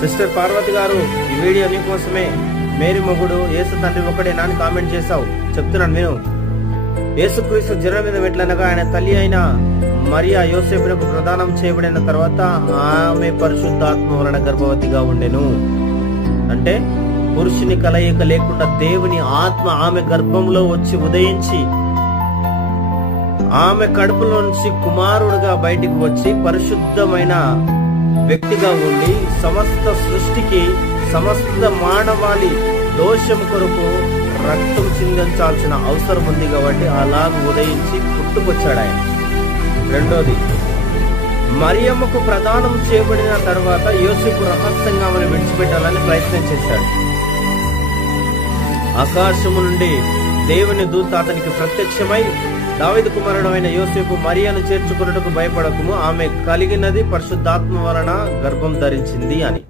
Sister Parvati గారు, ఈ video నీకోసమే. మేరీ మొగుడు యేసు తండ్రి ఒకడేనా అని కామెంట్ చేశావు. చెప్తున్నాను నేను. యేసుక్రీస్తు జనం మీద మెట్లనగా ఆయన తల్లి అయిన మరియా యోసేపునకు ప్రదానం చేయబడిన తర్వాత ఆమె పరిశుద్ధాత్మ వలన గర్భవతిగా ఉండెను. అంటే పురుషుని కలయిక లేకుండా దేవుని ఆత్మ ఆమె గర్భంలో వచ్చి ఉదయించి ఆమె కడుపులో నుంచి కుమారుడుగా బయటికి వచ్చి పరిశుద్ధమైన వ్యక్తిగా ఉండి సమస్త సృష్టికి, సమస్త మానవాళి దోషం కొరకు రక్తం చిందించాల్సిన అవసరం ఉంది కాబట్టి అలాగ ఉదయించి పుట్టుకొచ్చాడు ఆయన. రెండోది, మరియమ్మకు ప్రదానం చేయబడిన తర్వాత యోసేపు రహస్యంగా ఆమెను విడిచిపెట్టాలని ప్రయత్నం చేశాడు. ఆకాశము నుండి దేవుని దూత అతనికి ప్రత్యక్షమై, దావీదు కుమారుడు అయిన యోసేపు, మరియను చేర్చుకున్నట్టుకు భయపడకుము, ఆమె కలిగినది పరిశుద్ధాత్మ వలన గర్భం ధరించింది అని.